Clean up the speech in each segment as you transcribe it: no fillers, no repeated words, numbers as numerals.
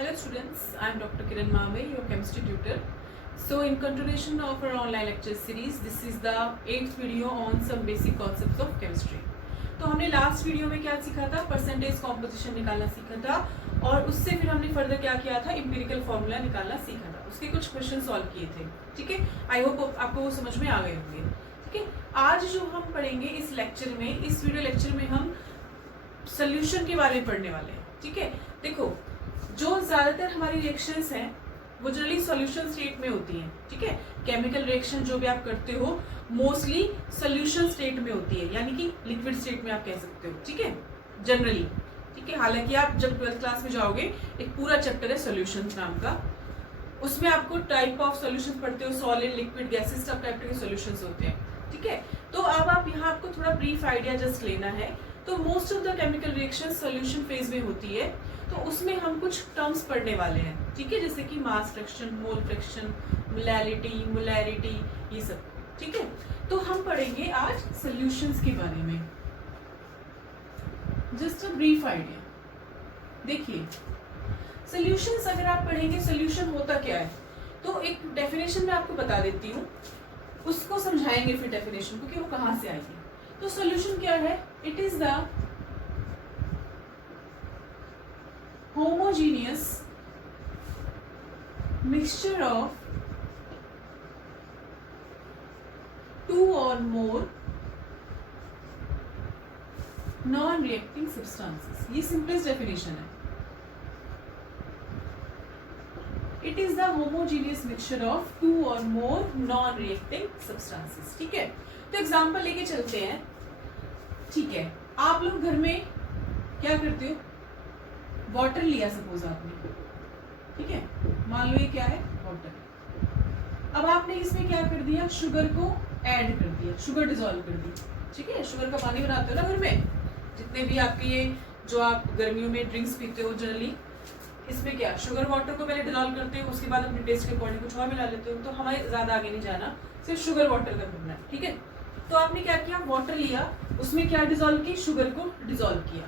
Hello students, I am Dr. Kiran Mave, your chemistry tutor. So in continuation of our online lecture series, this is the 8th video on some basic concepts of chemistry. तो हमने last video में क्या सीखा था, percentage composition निकालना सीखा था और उससे फिर हमने फर्दर क्या किया था, एम्पिरिकल फॉर्मूला निकालना सीखा था। उसके कुछ क्वेश्चन सॉल्व किए थे। ठीक है, आई होप आपको वो समझ में आ गए होंगे। ठीक है, आज जो हम पढ़ेंगे इस लेक्चर में, इस वीडियो लेक्चर में हम सोल्यूशन के बारे में पढ़ने वाले हैं। ठीक है, देखो जो ज्यादातर हमारी रिएक्शंस हैं वो जनरली सॉल्यूशन स्टेट में होती हैं। ठीक है, केमिकल रिएक्शन जो भी आप करते हो मोस्टली सॉल्यूशन स्टेट में होती है, यानी कि लिक्विड स्टेट में आप कह सकते हो। ठीक है, जनरली। ठीक है, हालांकि आप जब 12th क्लास में जाओगे एक पूरा चैप्टर है सॉल्यूशंस नाम का, उसमें आपको टाइप ऑफ सॉल्यूशंस पढ़ते हो, सॉलिड, लिक्विड, गैसेस, सब टाइप के सॉल्यूशंस होते हैं। ठीक है, तो अब आप यहाँ आपको थोड़ा ब्रीफ आइडिया जस्ट लेना है। तो most of the chemical reaction solution phase में होती है, तो उसमें हम कुछ टर्म्स पढ़ने वाले हैं। ठीक है, जैसे कि mass fraction, mole fraction, molarity, molarity, ये सब। ठीक है, तो हम पढ़ेंगे आज सॉल्यूशंस के बारे में। Just a brief idea. देखिए, सॉल्यूशंस अगर आप पढ़ेंगे, सॉल्यूशन होता क्या है, तो एक डेफिनेशन मैं आपको बता देती हूँ, उसको समझाएंगे फिर डेफिनेशन को कि वो कहाँ से आएगी। तो सॉल्यूशन क्या है? It is the homogeneous mixture of two or more non-reacting substances। ये सिंपलेस्ट डेफिनेशन है। It is the homogeneous mixture of two or more non reacting substances. ठीक है, तो एग्जांपल लेके चलते हैं। ठीक है, आप लोग घर में क्या करते हो, वाटर लिया सपोज आपने। ठीक है, मान लो ये क्या है, वाटर। अब आपने इसमें क्या कर दिया, शुगर को ऐड कर दिया, शुगर डिसॉल्व कर दी। ठीक है, शुगर का पानी बनाते हो ना घर में, जितने भी आपके ये जो आप गर्मियों में ड्रिंक्स पीते हो जनरली, इसमें क्या शुगर वाटर को पहले डिसॉल्व करते हो, उसके बाद अपने टेस्ट के अकॉर्डिंग कुछ और मिला लेते हो। तो हमें ज्यादा आगे नहीं जाना, सिर्फ शुगर वाटर का करना है। ठीक है, तो आपने क्या किया, वाटर लिया, उसमें क्या डिसॉल्व की, शुगर को डिसॉल्व किया,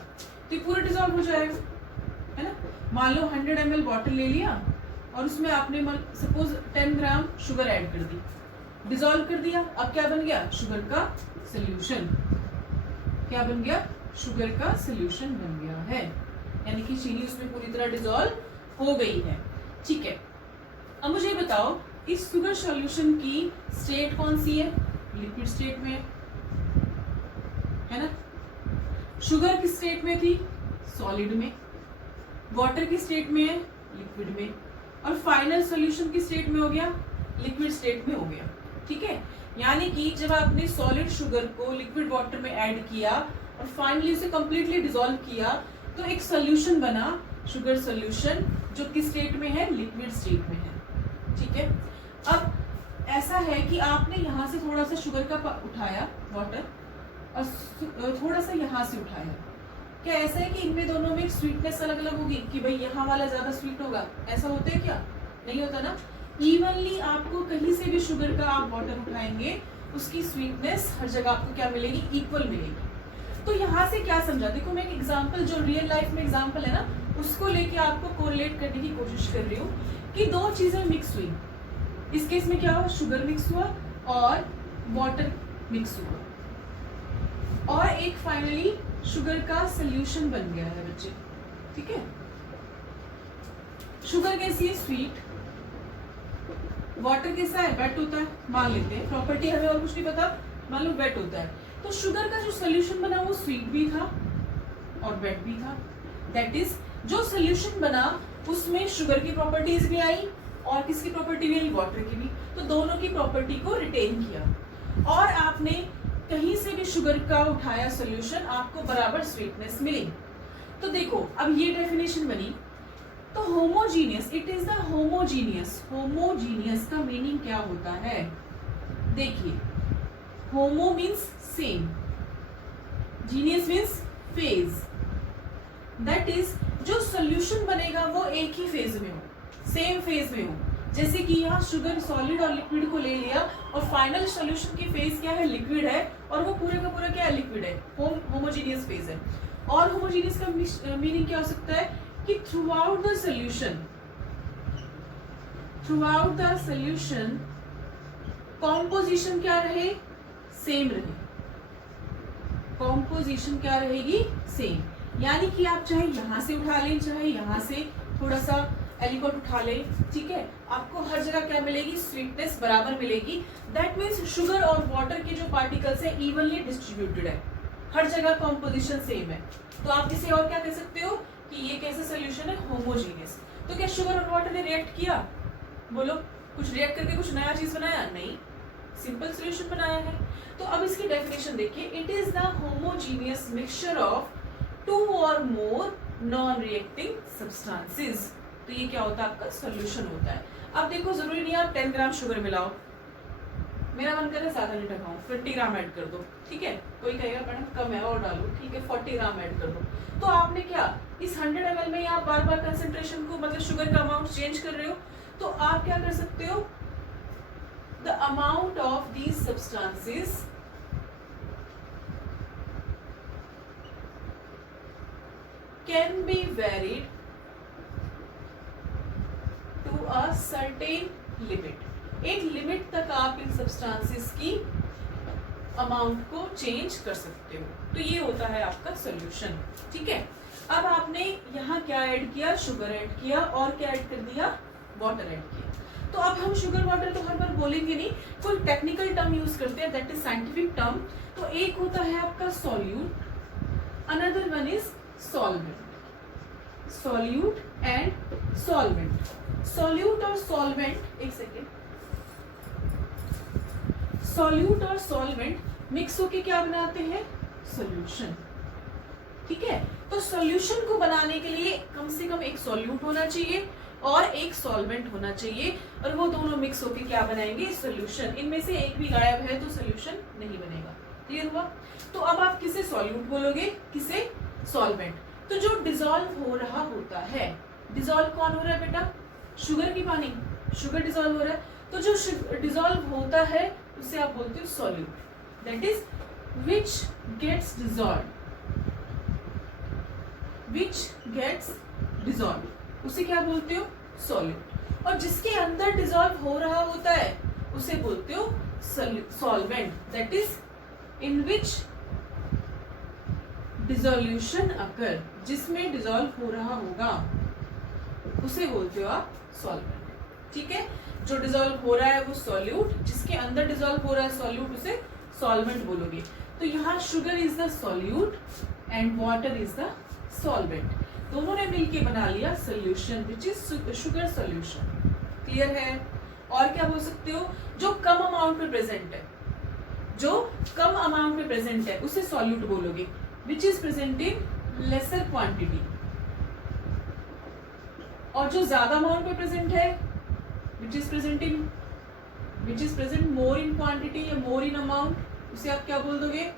तो ये पूरा डिसॉल्व हो जाएगा, है ना। मान लो 100 ml वाटर ले लिया और उसमें आपने सपोज 10 ग्राम शुगर ऐड कर दी, डिसॉल्व कर दिया। अब क्या बन गया, शुगर का सोल्यूशन। क्या बन गया, शुगर का सोल्यूशन बन गया है, यानी कि चीनी उसमें पूरी तरह डिसॉल्व हो गई है। ठीक है, अब मुझे बताओ इस शुगर सॉल्यूशन की स्टेट कौन सी है, लिक्विड स्टेट में है ना। शुगर किस स्टेट में थी, सॉलिड में। वाटर की स्टेट में है, लिक्विड में। और फाइनल सॉल्यूशन की स्टेट में हो गया, लिक्विड स्टेट में हो गया। ठीक है, यानी कि जब आपने सॉलिड शुगर को लिक्विड वाटर में ऐड किया और फाइनली उसे कंप्लीटली डिसॉल्व किया, तो एक सॉल्यूशन बना, शुगर सॉल्यूशन, जो किस स्टेट में है, लिक्विड स्टेट में है। ठीक है, अब ऐसा है कि आपने यहाँ से थोड़ा सा शुगर का उठाया वाटर और थोड़ा सा यहाँ से उठाया। क्या ऐसा है कि इनमें दोनों में स्वीटनेस अलग अलग होगी कि भाई यहाँ वाला ज्यादा स्वीट होगा, ऐसा होता है क्या, नहीं होता ना। इवनली आपको कहीं से भी शुगर का आप वाटर उठाएंगे, उसकी स्वीटनेस हर जगह आपको क्या मिलेगी, इक्वल मिलेगी। तो यहाँ से क्या समझा, देखो मैं एक एग्जांपल जो रियल लाइफ में एग्जांपल है ना, उसको लेके आपको कोरिलेट करने की कोशिश कर रही हूँ कि दो चीजें मिक्स हुई। इस केस में क्या हुआ, शुगर मिक्स हुआ और वाटर मिक्स हुआ और एक फाइनली शुगर का सोल्यूशन बन गया है बच्चे। ठीक है, शुगर कैसी है, स्वीट। वाटर कैसा है, वेट होता है, मान लेते हैं, प्रॉपर्टी हमें और कुछ नहीं पता, मान लो वेट होता है। तो शुगर का जो सोल्यूशन बना वो स्वीट भी था और वेट भी था। दैट इज जो सोल्यूशन बना उसमें शुगर की प्रॉपर्टीज भी आई और किसकी प्रॉपर्टी भी आई, वाटर की भी। तो दोनों की प्रॉपर्टी को रिटेन किया और आपने कहीं से भी शुगर का उठाया सॉल्यूशन, आपको बराबर स्वीटनेस मिली। तो देखो अब ये डेफिनेशन बनी। तो homogeneous, it is the homogeneous. Homogeneous का मीनिंग क्या होता है, देखिए, होमो means same, genius means phase. That is जो सॉल्यूशन बनेगा वो एक ही फेज में हो, सेम फेज में हो। जैसे कि यहाँ शुगर सॉलिड और लिक्विड को ले लिया और फाइनल सॉल्यूशन की फेज क्या है, लिक्विड है, और वो पूरे का पूरा क्या है, लिक्विड है, होमोजीनियस फेज है। और होमोजीनियस का मीनिंग क्या हो सकता है कि through out the solution composition क्या रहे, सेम रहे। कॉम्पोजिशन क्या रहेगी, सेम। यानी कि आप चाहे यहां से उठा लें, चाहे यहां से थोड़ा सा एलिकोट उठा लें, ठीक है, आपको हर जगह क्या मिलेगी, स्वीटनेस बराबर मिलेगी। दैट मीन्स शुगर और वाटर के जो पार्टिकल्स है इवनली डिस्ट्रीब्यूटेड है, हर जगह कॉम्पोजिशन सेम है। तो आप इसे और क्या कह सकते हो कि ये कैसे सोल्यूशन है, होमोजीनियस। तो क्या शुगर और वाटर ने रिएक्ट किया, बोलो, कुछ रिएक्ट करके कुछ नया चीज बनाया, नहीं, सिंपल सोल्यूशन बनाया है। तो अब इसकी डेफिनेशन देखिए, it is the homogeneous mixture of two or more non reacting substances. तो ये क्या होता है, आपका सॉल्यूशन होता है। अब देखो, जरूरी नहीं है आप 10 ग्राम शुगर मिलाओ, मेरा मन कर रहा है 7 लीटर खाऊं, 20 ग्राम ऐड कर दो, ठीक है। कोई कहेगा मैडम कम है और डालो, ठीक है, 40 ग्राम ऐड कर दो। तो आपने क्या, इस 100 ml में आप बार बार कंसेंट्रेशन को, मतलब शुगर का अमाउंट चेंज कर रहे हो। तो आप क्या कर सकते हो, the amount of these substances can be varied to a certain limit. एक लिमिट तक आप इन सब्सटेंसेस की अमाउंट को चेंज कर सकते हो। तो ये होता है आपका सॉल्यूशन, ठीक है। अब आपने यहाँ क्या ऐड किया, शुगर ऐड किया, और क्या ऐड कर दिया, वाटर ऐड किया। तो अब हम शुगर वाटर तो हर बार बोलेंगे नहीं, कोई टेक्निकल टर्म यूज करते हैं, दैट इज साइंटिफिक टर्म। तो एक होता है आपका solute, another one is solvent. Solute and solvent. Solute और सॉल्वेंट, एक सेकेंड, सॉल्यूट और सॉल्वेंट मिक्स होके क्या बनाते हैं, सॉल्यूशन, ठीक है। तो सॉल्यूशन को बनाने के लिए कम से कम एक सॉल्यूट होना चाहिए और एक सॉल्वेंट होना चाहिए, और वो दोनों मिक्स होके क्या बनाएंगे, सॉल्यूशन। इनमें से एक भी गायब है तो सॉल्यूशन नहीं बनेगा। क्लियर हुआ। तो अब आप किसे सॉल्यूट बोलोगे, किसे सॉल्वेंट। तो जो डिसॉल्व हो रहा होता है, डिसॉल्व कौन हो रहा है बेटा, शुगर की पानी, शुगर डिसॉल्व हो रहा है। तो जो डिसॉल्व होता है उसे आप बोलते हो solute, that is which gets dissolve, which gets dissolve, उसे क्या बोलते हो, सॉल्यूट। और जिसके अंदर डिसॉल्व हो रहा होता है उसे बोलते हो solvent, that is in which dissolution occur, जिसमें डिसॉल्व हो रहा होगा उसे बोलते हो आप सॉल्वेंट, ठीक है। जो डिसॉल्व हो रहा है वो सॉल्यूट, जिसके अंदर डिसॉल्व हो रहा है सॉल्यूट, उसे सॉल्वेंट बोलोगे। तो यहाँ sugar is the solute and water is the solvent, दोनों ने मिलके बना लिया solution which is sugar solution. Clear है। और क्या बोल सकते हो, जो कम अमाउंट में प्रेजेंट है, जो कम अमाउंट में प्रेजेंट है उसे सॉल्यूट बोलोगे, which is present in laser quantity. और जो ज्यादा अमाउंट में प्रेजेंट है, which is present more in quantity या मोर इन अमाउंट, उसे आप क्या बोल दोगे,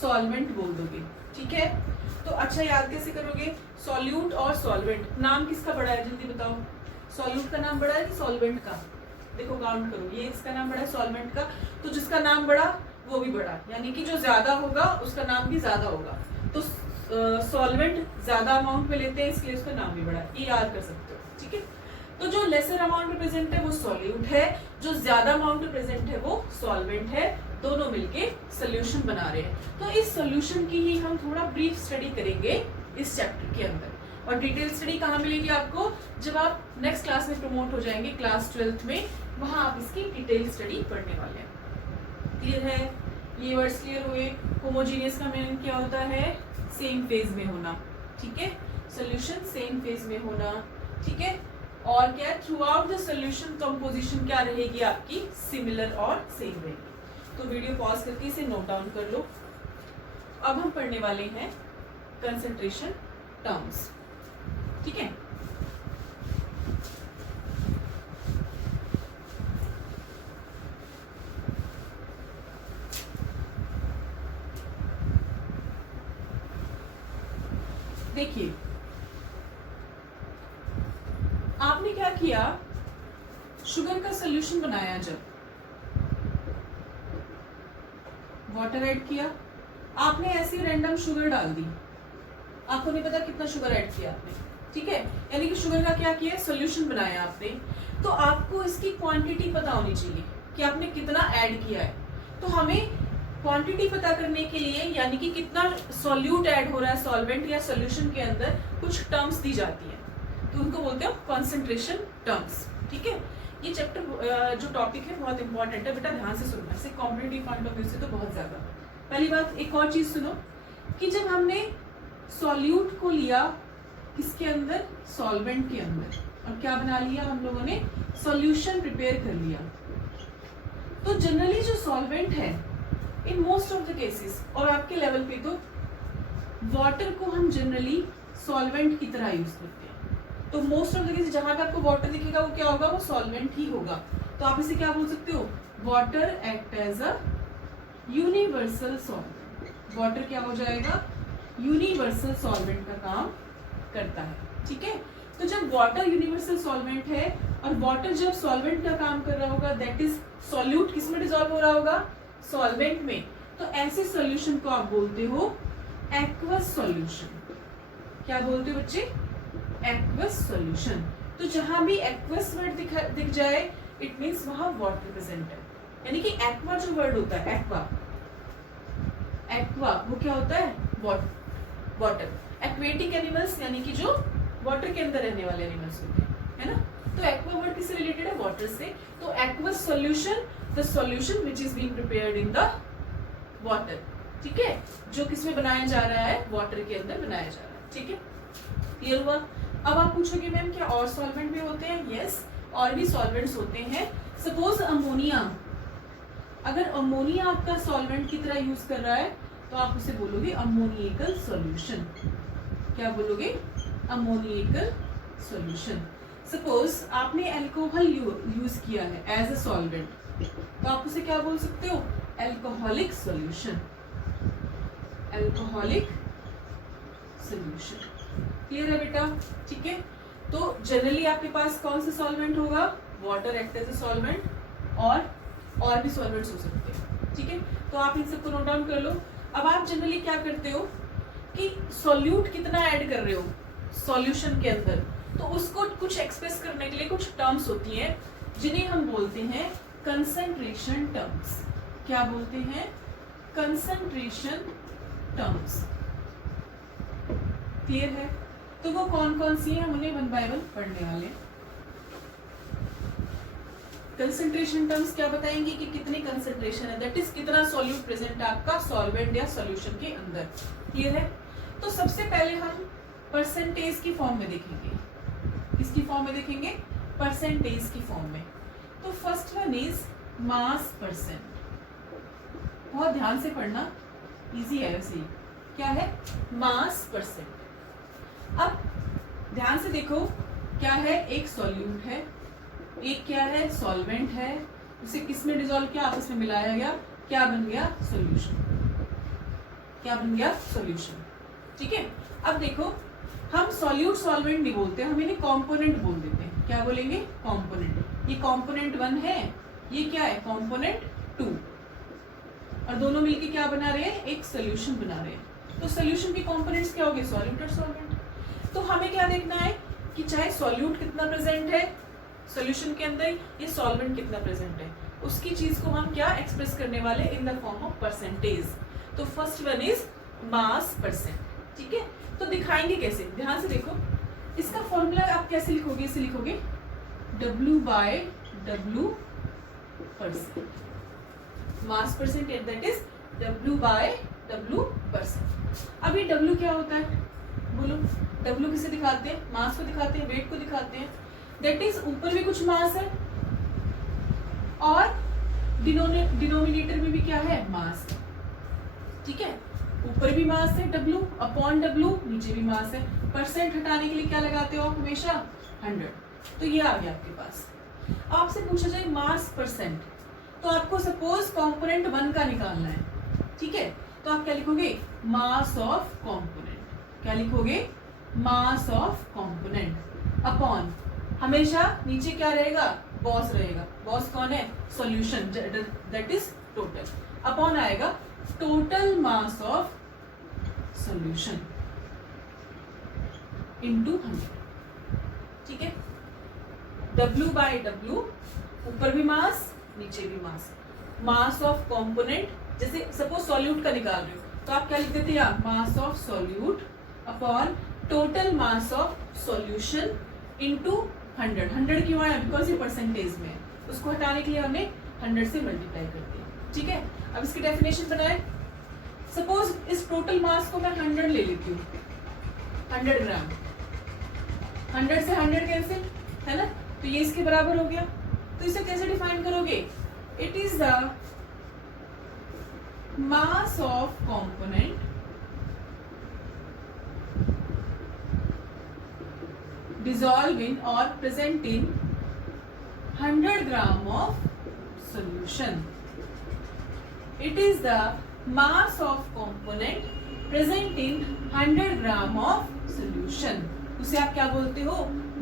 सॉल्वेंट बोल दोगे, ठीक है। तो अच्छा याद कैसे करोगे, सॉल्यूट और सॉल्वेंट, नाम किसका बड़ा है जल्दी बताओ, सॉल्यूट का नाम बड़ा है कि सॉल्वेंट का, देखो काउंट करो, ये इसका नाम बड़ा है सॉल्वेंट का, तो जिसका नाम बड़ा वो भी बड़ा, यानी कि जो ज्यादा होगा उसका नाम भी ज्यादा होगा। तो सॉल्वेंट ज्यादा अमाउंट में लेते हैं इसलिए उसका नाम भी बड़ा है, ये याद कर सकते हो, ठीक है। तो जो लेसर अमाउंट में प्रेजेंट है वो सॉल्यूट है, जो ज्यादा अमाउंट में प्रेजेंट है वो सॉल्वेंट है, दोनों मिलके सोल्यूशन बना रहे हैं। तो इस सोल्यूशन की ही हम थोड़ा ब्रीफ स्टडी करेंगे इस चैप्टर के अंदर, और डिटेल स्टडी कहाँ मिलेगी आपको, जब आप नेक्स्ट क्लास में प्रमोट हो जाएंगे क्लास 12th में, वहां आप इसकी डिटेल स्टडी पढ़ने वाले हैं। क्लियर है, ये वर्ड्स क्लियर हुए। होमोजीनियस का मीनिंग क्या होता है, सेम फेज में होना, ठीक है, सोल्यूशन सेम फेज में होना, ठीक है। और क्या, through out the solution composition क्या रहेगी आपकी, सिमिलर और सेम रहेगी। तो वीडियो पॉज करके इसे नोट डाउन कर लो। अब हम पढ़ने वाले हैं कंसंट्रेशन टर्म्स, ठीक है। देखिए आपने क्या किया, शुगर का सोल्यूशन बनाया, जब वाटर ऐड किया, आपने ऐसी रैंडम शुगर डाल दी, आपको नहीं पता कितना शुगर ऐड किया आपने, ठीक है, यानी कि शुगर का क्या किया, सोल्यूशन बनाया आपने, तो आपको इसकी क्वांटिटी पता होनी चाहिए कि आपने कितना ऐड किया है। तो हमें क्वांटिटी पता करने के लिए, यानी कि कितना सॉल्यूट ऐड हो रहा है सॉल्वेंट या सॉल्यूशन के अंदर, कुछ टर्म्स दी जाती है, तो उनको बोलते हैं कॉन्सेंट्रेशन टर्म्स, ठीक है। ये चैप्टर जो टॉपिक है बहुत इंपॉर्टेंट है बेटा, ध्यान से सुनना, इससे कॉम्पिटिटिव पॉइंट ऑफ व्यू से तो बहुत ज्यादा। पहली बात, एक और चीज सुनो कि जब हमने सॉल्यूट को लिया किसके अंदर, सॉल्वेंट के अंदर, और क्या बना लिया हम लोगों ने, सॉल्यूशन प्रिपेयर कर लिया, तो जनरली जो सॉल्वेंट है in most of the cases, और आपके लेवल पे तो वाटर को हम जनरली सॉल्वेंट की तरह यूज करते हैं, तो मोस्ट ऑफ द केसेस जहां पे आपको वाटर दिखेगा वो क्या होगा, वो सॉल्वेंट ही होगा। तो आप इसे क्या बोल सकते हो, water act as a universal solvent. Water क्या हो जाएगा, यूनिवर्सल सॉल्वेंट का काम करता है, ठीक है। तो जब वाटर यूनिवर्सल सॉल्वेंट है और वाटर जब सॉल्वेंट का काम कर रहा होगा, दैट इज सॉल्यूट किस में डिसॉल्व हो रहा होगा, सॉल्वेंट में, तो ऐसे सॉल्यूशन को आप बोलते हो एक्वस सॉल्यूशन। क्या बोलते हो बच्चे, एक्वस सॉल्यूशन। तो जहां भी एक्वस वर्ड दिख जाए इट मींस वहां वाटर प्रेजेंट है, यानी कि एक्वा जो वर्ड होता है, एक्वा, एक्वा वो क्या होता है, वाटर। एक्वेटिक एनिमल्स यानी कि जो वाटर के अंदर रहने वाले एनिमल्स होते हैं, है ना, तो एक्वा वर्ड किससे रिलेटेड है, वाटर से। तो aqueous solution, the solution which is being prepared in the water, ठीक है, जो किसमें बनाया जा रहा है, वाटर के अंदर बनाया जा रहा है, ठीक है, क्लियर हुआ। अब आप पूछोगे मैम क्या और सॉल्वेंट भी होते हैं, यस, और भी सॉल्वेंट्स होते हैं। सपोज अमोनिया, अगर अमोनिया आपका सॉल्वेंट की तरह यूज कर रहा है तो आप उसे बोलोगे अमोनिएकल सॉल्यूशन। क्या बोलोगे, अमोनिएकल सॉल्यूशन। सपोज आपने अल्कोहल यूज किया है एज अ सॉल्वेंट, तो आप उसे क्या बोल सकते हो, alcoholic solution, alcoholic solution. Clear है बेटा, ठीक है। तो जनरली आपके पास कौन सा सॉल्वेंट होगा, water act as a solvent, और भी सॉल्वेंट्स हो सकते हैं, ठीक है। तो आप इन सबको नोट डाउन कर लो। अब आप जनरली क्या करते हो कि सॉल्यूट कितना ऐड कर रहे हो सॉल्यूशन के अंदर, तो उसको कुछ एक्सप्रेस करने के लिए कुछ टर्म्स होती हैं जिन्हें हम बोलते हैं कंसंट्रेशन टर्म्स। क्या बोलते हैं, कंसंट्रेशन टर्म्स। क्लियर है, तो वो कौन कौन सी हैं हम उन्हें वन बाय वन पढ़ने वाले। कंसंट्रेशन टर्म्स क्या बताएंगे कि कितनी कंसंट्रेशन है, दैट इज कितना सॉल्यूट प्रेजेंट है आपका सॉल्वेंट या सॉल्यूशन के अंदर। क्लियर है, तो सबसे पहले हम परसेंटेज की फॉर्म में देखेंगे, किसकी फॉर्म में देखेंगे, परसेंटेज की फॉर्म में। तो first one is mass percent, बहुत ध्यान से पढ़ना, इजी है वैसे। क्या है, मास परसेंट। अब ध्यान से देखो, क्या है, एक सॉल्यूट है, एक क्या है, सॉल्वेंट है, उसे किसमें डिसॉल्व किया, आपस में मिलाया गया, क्या बन गया, सॉल्यूशन, क्या बन गया, सॉल्यूशन, ठीक है। अब देखो, हम सॉल्यूट सॉल्वेंट नहीं बोलते, हम इन्हें कंपोनेंट बोल देते हैं। क्या बोलेंगे, कंपोनेंट। ये कंपोनेंट 1 है, ये क्या है, कंपोनेंट 2, और दोनों मिलके क्या बना रहे हैं, एक सॉल्यूशन बना रहे हैं। तो सॉल्यूशन के कंपोनेंट्स क्या हो गए, सॉल्यूट और सॉल्वेंट। तो हमें क्या देखना है कि चाहे सॉल्यूट कितना प्रेजेंट है सॉल्यूशन के अंदर, ये सॉल्वेंट कितना प्रेजेंट है, उसकी चीज को हम क्या एक्सप्रेस करने वाले, in the form of percentage. तो first one is mass percent, ठीक है। तो दिखाएंगे कैसे, ध्यान से देखो, इसका फॉर्मूला आप कैसे लिखोगे, इसे लिखोगे W/W percent, mass percent that is W/W percent. अब ये W क्या होता है, बोलो, W किसे दिखाते हैं, मास को दिखाते हैं, वेट को दिखाते हैं, दैट इज ऊपर भी कुछ मास है और डिनोमिनेटर में भी क्या है, मास, ठीक है। ऊपर भी मास है W अपॉन W, नीचे भी मास है। परसेंट हटाने के लिए क्या लगाते हो आप हमेशा, 100। तो ये आ गया आपके पास। आपसे पूछा जाए मास परसेंट, तो आपको सपोज कंपोनेंट 1 का निकालना है, ठीक है। तो आप क्या लिखोगे, मास ऑफ कंपोनेंट। क्या लिखोगे, मास ऑफ कंपोनेंट अपॉन, हमेशा नीचे क्या रहेगा, बॉस रहेगा। बॉस कौन है, solution, that is total, upon आएगा total mass of solution. Into 100, ठीक है। W बाय W, ऊपर भी मास नीचे भी मास, मास ऑफ कंपोनेंट, जैसे सपोज सॉल्यूट का निकाल रहे हो तो आप क्या लिख देते हैं, मास of solute upon total mass of solution into 100। 100 क्यों आया, बिकॉज ये परसेंटेज में है, उसको हटाने के लिए हमने 100 से मल्टीप्लाई कर दिया, ठीक है। अब इसकी डेफिनेशन बनाए, सपोज इस टोटल मास को मैं 100 ले लेती हूँ, 100 ग्राम, 100 से 100 कैंसिल, है ना, तो ये इसके बराबर हो गया। तो इसे कैसे डिफाइन करोगे, it is the mass of component dissolve in or present in 100 gram of solution. It is the mass of component present in 100 gram of solution. उसे आप क्या बोलते हो,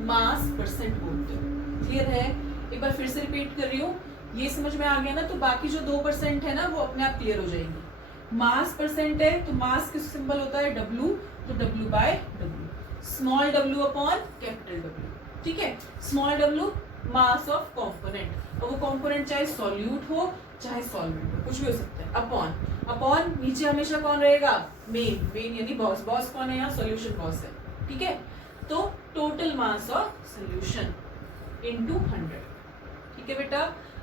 मास परसेंट बोलते हो। क्लियर है, एक बार फिर से रिपीट कर रही हूँ, ये समझ में आ गया ना, तो बाकी जो 2% है ना वो अपने आप क्लियर हो जाएंगे। मास परसेंट है तो मास किस सिंबल होता है, W, तो W by W, small w upon capital W, ठीक है। Small w mass of component, और वो कंपोनेंट चाहे सॉल्यूट हो चाहे सॉल्वेंट हो, कुछ भी हो सकता है, अपॉन, अपॉन नीचे हमेशा कौन रहेगा, मेन, मेन यानी बॉस, बॉस कौन है यहाँ, सॉल्यूशन बॉस है, ठीक है। तो total mass of solution into 100, ठीक है बेटा।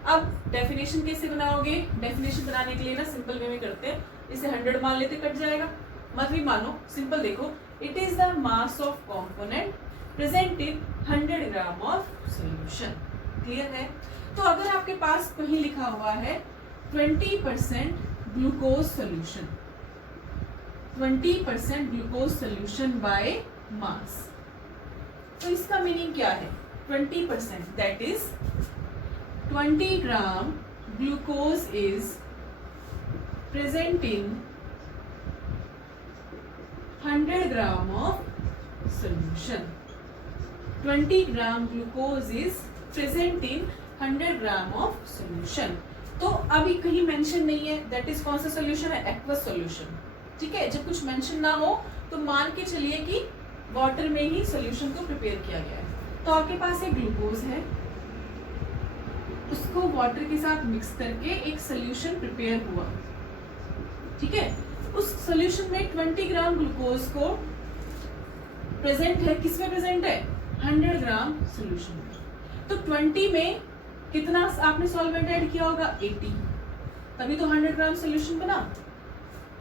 अब डेफिनेशन कैसे बनाओगे, डेफिनेशन बनाने के लिए ना सिंपल वे में करते हैं, इसे 100 मान लेते, कट जाएगा, मत भी मानो, सिंपल देखो, it is the mass of component present in 100 gram of solution। Clear है, तो अगर आपके पास कहीं लिखा हुआ है 20% glucose solution, 20% glucose solution by mass, तो इसका मीनिंग क्या है, 20% that is 20 gram glucose is present in 100 gram of solution। 20 gram glucose is present in 100 gram of solution। तो अभी कहीं मेंशन नहीं है, दैट इज कौन सा सोल्यूशन है, एक्वस सोल्यूशन, ठीक है। जब कुछ मेंशन ना हो तो मान के चलिए कि वाटर में ही सोल्यूशन को प्रिपेयर किया गया है। तो आपके पास एक ग्लूकोज है, उसको वाटर के साथ मिक्स करके एक सोल्यूशन प्रिपेयर हुआ, ठीक है। उस सॉल्यूशन में 20 ग्राम ग्लूकोज को प्रेजेंट है, किसमें प्रेजेंट है, 100 ग्राम सॉल्यूशन में। तो 20 में कितना आपने सॉल्वेंट ऐड किया होगा, 80, तभी तो 100 ग्राम सॉल्यूशन बना,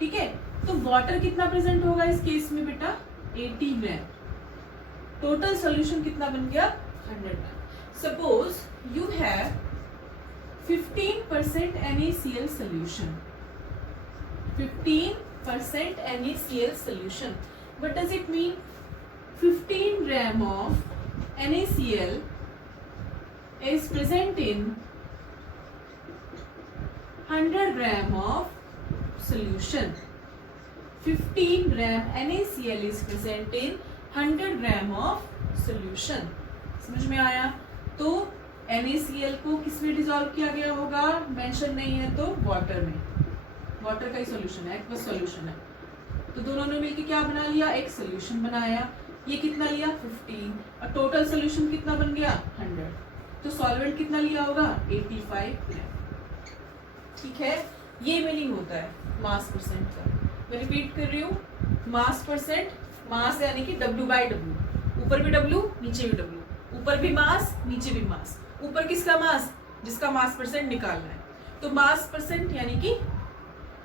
ठीक है। तो वाटर कितना प्रेजेंट होगा इस केस में बेटा, 80 ग्राम, टोटल सॉल्यूशन कितना बन गया, 100 gram. Suppose you have 15% NaCl solution, 15% NaCl solution. What does it mean? 15 gram of NaCl is present in 100 gram of solution. 15 gram NaCl is present in 100 gram of solution. समझ में आया? तो NaCl को किसमें dissolve किया गया होगा, mention नहीं है तो वाटर में, वाटर का ही सॉल्यूशन है, एक्वस सॉल्यूशन है। तो दोनों ने मिलकर क्या बना लिया, एक सॉल्यूशन बनाया। ये कितना लिया, 15, और टोटल सॉल्यूशन कितना बन गया, 100। तो सॉल्वेंट कितना लिया होगा, 85 ग्राम, ठीक है। ये मीनिंग होता है मास परसेंट का। मैं रिपीट कर रही हूँ, मास परसेंट, मास यानी कि W बाय W, ऊपर भी W नीचे भी W, ऊपर भी मास नीचे भी मास। ऊपर किसका मास, जिसका मास परसेंट निकालना है। तो मास परसेंट यानी कि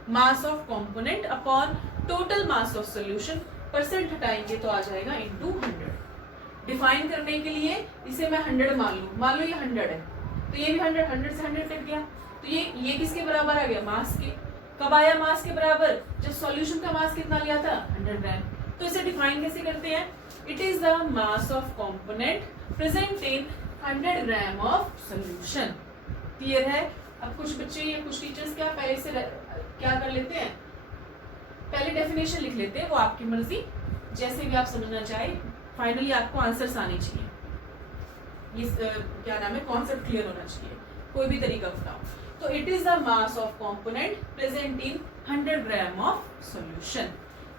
mass of component upon total mass of solution, percent हटाएंगे तो आ जाएगा इनटू 100। डिफाइन करने के लिए इसे मैं 100 मान लो ये 100 है, तो ये भी 100, 100 से 100 कट गया, तो ये किसके बराबर आ गया, मास के। कब आया मास के बराबर, जब सॉल्यूशन का मास कितना लिया था, 100 ग्राम। तो इसे डिफाइन कैसे करते हैं, it is the mass of component present in 100 gram of solution. Clear है? अब कुछ बच्चे या कुछ टीचर्स क्या पहले से क्या कर लेते हैं, पहले डेफिनेशन लिख लेते हैं, वो आपकी मर्जी, जैसे भी आप समझना चाहे। फाइनली आपको आंसर्स आने चाहिए, ये क्या नाम है, कॉन्सेप्ट क्लियर होना चाहिए, कोई भी तरीका बताओ। तो it is the mass of component present in 100 gram of solution.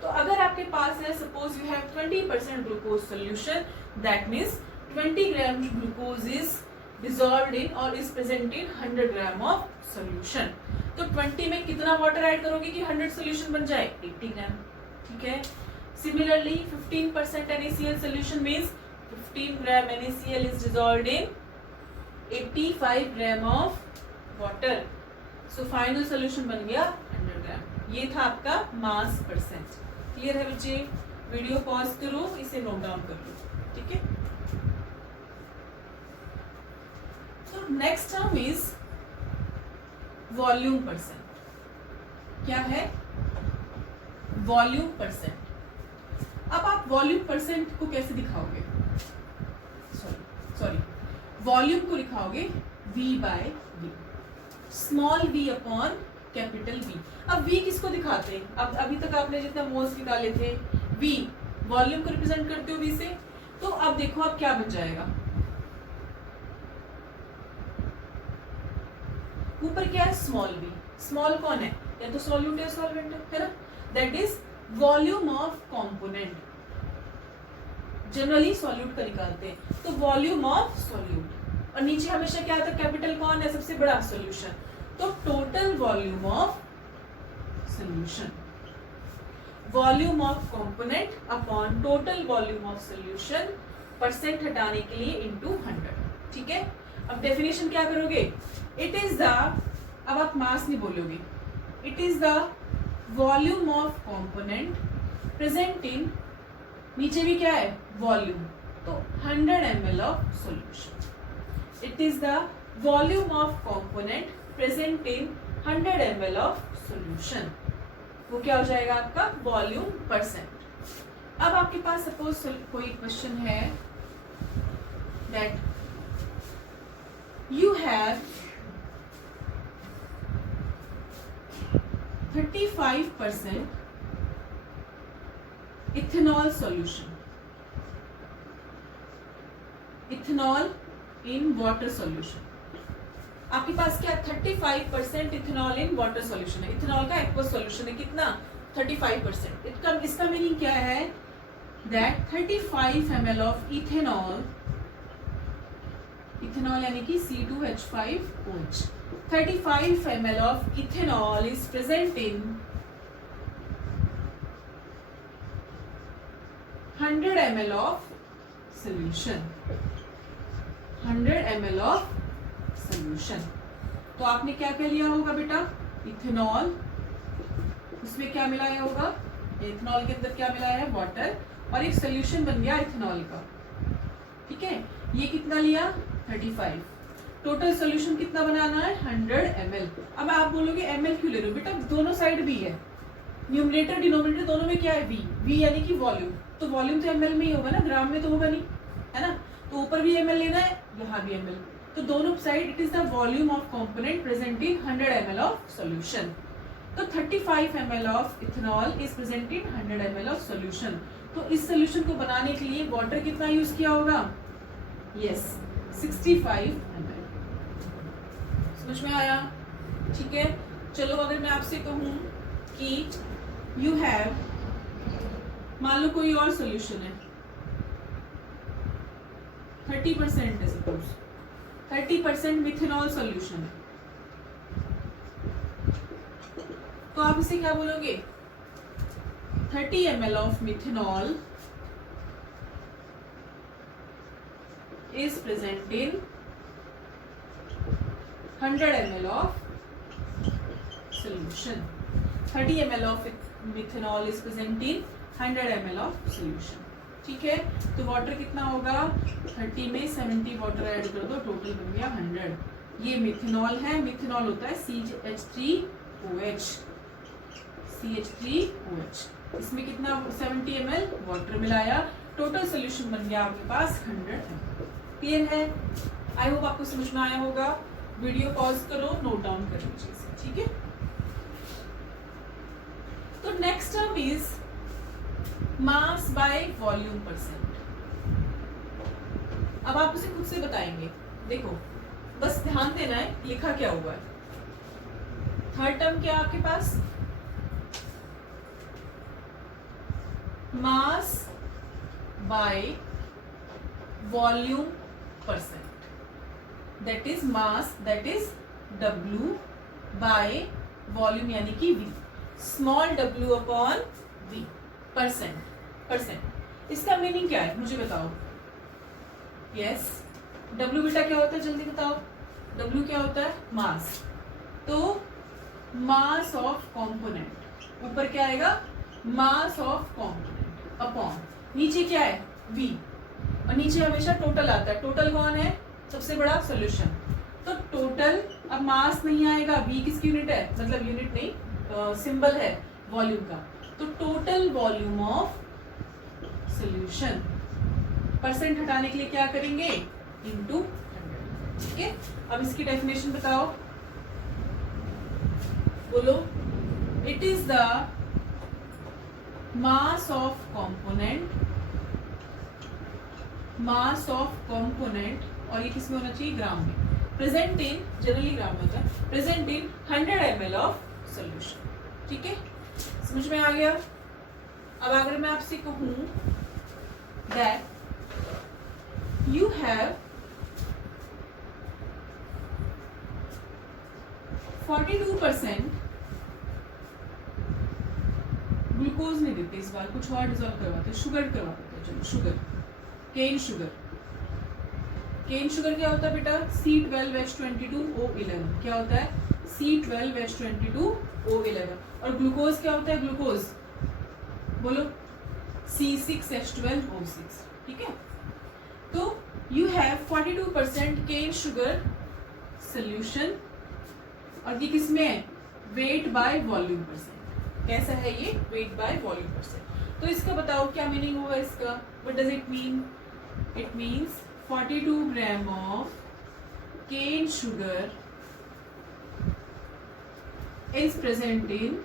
तो अगर आपके पास है suppose you have 20% glucose solution, that means 20 gram glucose is dissolved in और is present in 100 gram of solution. तो 20 में कितना वाटर ऐड करोगे कि 100 सोल्यूशन बन जाए? 80 ग्राम। ठीक है। Similarly 15% NaCl solution means 15 gram NaCl is dissolved in 85 gram of water. So final solution बन गया 100 ग्राम। ये था आपका मास परसेंट। क्लियर है बच्चे? वीडियो पॉज करो, इसे नोट डाउन कर लो। ठीक है। तो next term is volume percent. क्या है? Volume percent. अब आप वॉल्यूम परसेंट को कैसे दिखाओगे? सॉरी वॉल्यूम को लिखाओगे V by V, small v upon capital V। अब V किसको दिखाते हैं? अब अभी तक आपने जितना मोल्स निकाले थे V वॉल्यूम को रिप्रेजेंट करते हो V से। तो अब देखो अब क्या बन जाएगा, ऊपर क्या है? Small v। स्मॉल कौन है? या तो सॉल्यूट या सॉल्वेंट है ना? That is volume of component. Generally solute का निकालते हैं, तो वॉल्यूम ऑफ सॉल्यूट। और नीचे हमेशा क्या आता है? कैपिटल कौन है? सबसे बड़ा सॉल्यूशन। तो total volume of solution, volume of component upon total volume of solution, percent हटाने के लिए इनटू 100। ठीक है। अब डेफिनेशन क्या करोगे? इट इज द, अब आप मास नहीं बोलोगे, it is the volume of component present इन, नीचे भी क्या है? वॉल्यूम, तो 100 ml of solution. It is the volume of component present in 100 ml of solution. वो क्या हो जाएगा आपका? Volume percent. अब आपके पास सपोज कोई क्वेश्चन है that you have 35% ethanol solution, ethanol in water solution। आपके पास क्या? 35% इथेनॉल इन वाटर सॉल्यूशन है। इथेनॉल का एक्वस सॉल्यूशन है कितना? 35%। इसका मीनिंग क्या है? That 35 ml of ethanol, ethanol यानी कि C2H5OH, 35 ml of ethanol is present in 100 ml of solution, 100 ml of solution। तो आपने क्या क्या लिया होगा बेटा? इथेनॉल, उसमें क्या मिलाया होगा? इथेनॉल के अंदर क्या मिलाया है? वाटर, और एक सोल्यूशन बन गया इथेनॉल का। ठीक है। ये कितना लिया? 35। टोटल सॉल्यूशन कितना बनाना है? 100 ml। अब आप बोलोगे ml क्यों ले रहे हो? बेटा दोनों साइड v है, न्यूमरेटर डिनोमिनेटर दोनों में क्या है? v यानी कि वॉल्यूम। तो वॉल्यूम तो ml में ही होगा ना, ग्राम में तो होगा नहीं, है ना? तो ऊपर भी ml लेना है, यहाँ भी ml। तो दोनों side it is the volume of component present in 100 ml of solution. तो 35 ml of ethanol is present in 100 ml of solution. तो इस सॉल्यूशन को बनाने के लिए वाटर कितना यूज किया होगा? Yes, 65 ml। समझ में आया? ठीक है। चलो अगर मैं आपसे कहूं कि यू हैव, मान लो कोई और सॉल्यूशन है, 30% है, सपोज 30% मिथेनॉल सॉल्यूशन है, तो आप इसे क्या बोलोगे? 30 ml of methanol is present in 100 ml of solution. 30 ml of methanol is present in 100 ml of solution. ठीक है। तो वाटर कितना होगा? 30 में 70 वाटर ऐड कर दो, टोटल बन गया 100। ये मिथेनॉल है, मिथेनॉल होता है CH3OH, CH3OH। इसमें कितना? 70 ml वाटर मिलाया, टोटल सोल्यूशन बन गया आपके पास 100 ml। क्लियर है? आई होप आपको समझ में आया होगा। वीडियो पॉज करो, नोट डाउन कर लीजिए इसे। ठीक है। तो next term is mass by volume percent. अब आप उसे खुद से बताएंगे। देखो बस ध्यान देना है लिखा क्या हुआ है। थर्ड टर्म क्या आपके पास? Mass by volume percent, that is mass, that is W by volume यानी कि V, small w upon V, percent, percent. इसका मीनिंग क्या है मुझे बताओ। यस, W बेटा क्या होता है जल्दी बताओ। W क्या होता है, मास। तो मास ऑफ कंपोनेंट, ऊपर क्या आएगा, मास ऑफ कंपोनेंट अपॉन नीचे क्या है, V, और नीचे हमेशा टोटल आता है। टोटल कौन है, सबसे बड़ा सॉल्यूशन। तो टोटल, अब मास नहीं आएगा, V किसकी यूनिट है, मतलब यूनिट नहीं, सिंबल है वॉल्यूम का। तो total volume of solution, percent हटाने के लिए क्या करेंगे, इनटू 100। ठीक है, अब इसकी डेफिनेशन बताओ, बोलो। It is the mass of component, mass of component, और ये किस में होना चाहिए, ग्राम में, प्रेजेंट इन, जनरली ग्राम में होता है, present in 100 ml of solution. ठीक है, समझ में आ गया। अब अगर मैं आपसे कहूं दैट you have 42%, ग्लूकोज नहीं देते इस बार, कुछ और डिजोल्व करवाते, शुगर करवाते हैं। चलो sugar, cane sugar, cane sugar क्या होता है बेटा, C12H22O11, क्या होता है, C12H22O11। और ग्लूकोज क्या होता है, ग्लूकोज बोलो, C6H12O6। ठीक है, तो you have 42% cane sugar solution, और ये किसमें है, वेट बाय वॉल्यूम परसेंट। कैसा है ये, वेट बाय वॉल्यूम परसेंट। तो इसका बताओ क्या मीनिंग होगा इसका, what does it mean. It means 42 gram of cane sugar is present in,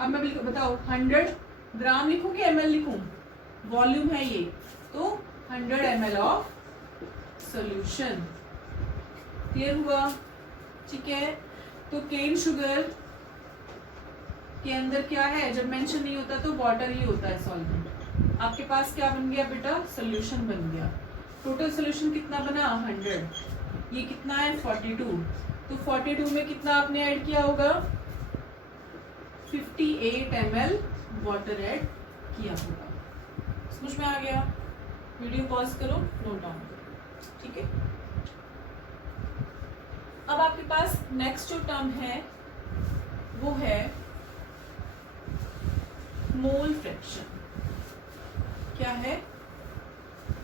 अब मैं बिल्कुल बताओ 100 ग्राम लिखूं कि ml लिखूं, वॉल्यूम है ये, तो 100 ml ऑफ सॉल्यूशन। क्लियर हुआ, ठीक है। तो केन शुगर के अंदर क्या है, जब मेंशन नहीं होता तो वाटर ही होता है सॉल्वेंट। आपके पास क्या बन गया बेटा, सॉल्यूशन बन गया। टोटल सॉल्यूशन कितना बना, 100, ये कितना है 42, तो 42 में कितना आपने ऐड किया होगा, 58 ml वाटर ऐड किया होगा। समझ में आ गया, वीडियो पॉज करो, नोट डाउन करो। ठीक है, अब आपके पास नेक्स्ट जो टर्म है वो है मोल फ्रैक्शन। क्या है,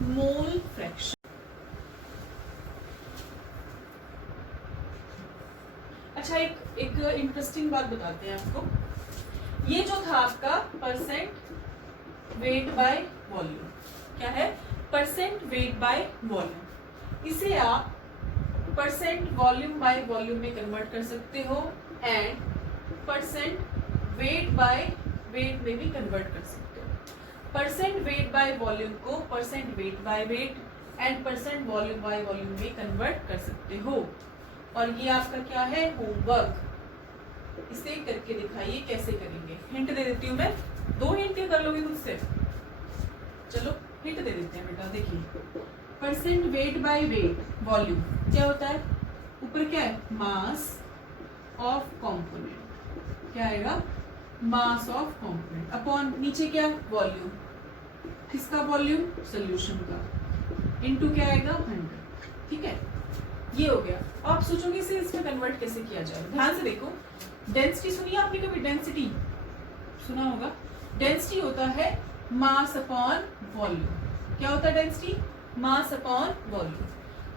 मोल फ्रैक्शन। अच्छा, एक इंटरेस्टिंग बात बताते हैं आपको। ये जो था आपका परसेंट वेट बाय वॉल्यूम, क्या है, परसेंट वेट बाय वॉल्यूम, इसे आप परसेंट वॉल्यूम बाय वॉल्यूम में कन्वर्ट कर सकते हो, and percent weight by wait में भी कन्वर्ट कर सकते हो। परसेंट वेट बाय वॉल्यूम को percent weight by wait and percent volume by volume में कन्वर्ट कर सकते हो। और ये आपका क्या है, होमवर्क, इसे करके दिखाइए कैसे करेंगे। हिंट दे देती हूँ मैं, 2 हिंट कर लोगे खुद से। चलो हिंट दे देते हैं बेटा, देखिए percent weight by wait volume क्या होता है, ऊपर क्या है, मास ऑफ कंपोनेंट, क्या आएगा, मास ऑफ कंपोनेंट, अपॉन नीचे क्या, वॉल्यूम, किसका वॉल्यूम, सॉल्यूशन का, इनटू क्या आएगा, 100। ठीक है, ये हो गया। आप सोचोगे इसे इसमें कन्वर्ट कैसे किया जाए। ध्यान से देखो, डेंसिटी सुनी आपने कभी, डेंसिटी सुना होगा। डेंसिटी होता है मास अपॉन वॉल्यूम। क्या होता है डेंसिटी, मास अपॉन वॉल्यूम।